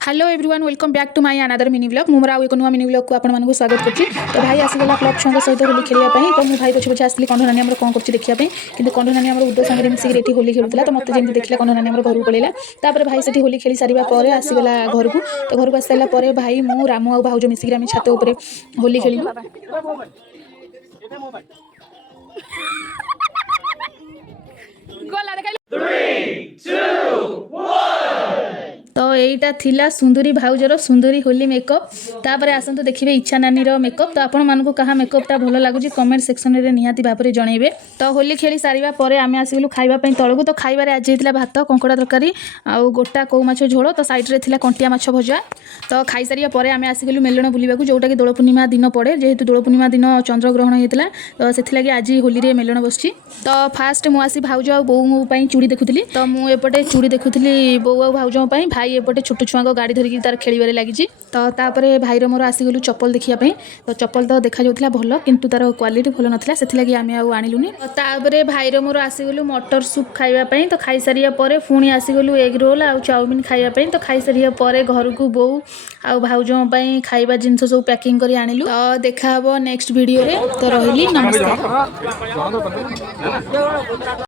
Hello everyone welcome back to my another mini vlog मोर आउ एक नुआ मिनी व्लॉग को आपण स्वागत करछि। तो भाई आसीगला क्लब छुआ सहित होली खेलिया तो मु भाई पछे पछे आसली कंढ नानी हमर कोन करछि देखिया किंतु कंढ नानी हमर उद्दो संगे मिसिक रेठी होली खेलुतला। तो मते जेंति देखला कंढ नानी हमर घर पळेला तापर भाई सेठी होली खेली सारिबा परे आसीगला घर को। तो घर को आसला परे भाई मु रामू आ भाउजो मिसिक आमी छात ऊपर होली खेलिलु। तो यहीटा थिला सुंदरी भाउजर सुंदरी होली मेकअप। तापर आसतु देखिए इच्छा नानी मेकअप। तो आपण मानक कहा मेकअपटा भल लगुच कमेंट सेक्शन में निहाती भाव में जनइबे। तो होली खेली सारिबा परे आमे आसिगलु खाइबा तलकू। तो खाइबार आज होता भात कंकड़ा तरकारी आउ गोटा कौ माछ झोल। तो साइड रे थिला कंटिया माछ भजा। तो खाई सारिया परे आमे आसिगलु मेलण बुलिबाकू जोटा कि दोल पूर्णिमा दिन पड़े जेहेतु दोल पूर्णिमा दिन चंद्रग्रहण होता। तो से आज होली रे मेलण बसची। तो फास्ट मुझे भाउज आ बो चूड़ी देखुली। तो मुझे चूड़ी देखुली बो आ भाउजों भाई एपटे छोट छुआ गाड़ी धरिकी तार खेल लगी। तो तापर भाईर मोर आसीगलु चप्पल देखापी। तो चप्पल तो देखा जाऊला भल किंतु तार क्वालिटी भल नाला से आम आणलुनि। तापर भाईर मोर आसीगलु मटर सूप खाइबापी। तो खाई सारिया परे पुणी आसीगलु एग रोल आ चाउमिन खाइबापी। तो खाई सारिया परे घर को बो आ भाउजों खाइबा जिनस सब पैकिंग कर आणलु। तो देखा नेक्स्ट वीडियो रे। तो रही नमस्कार।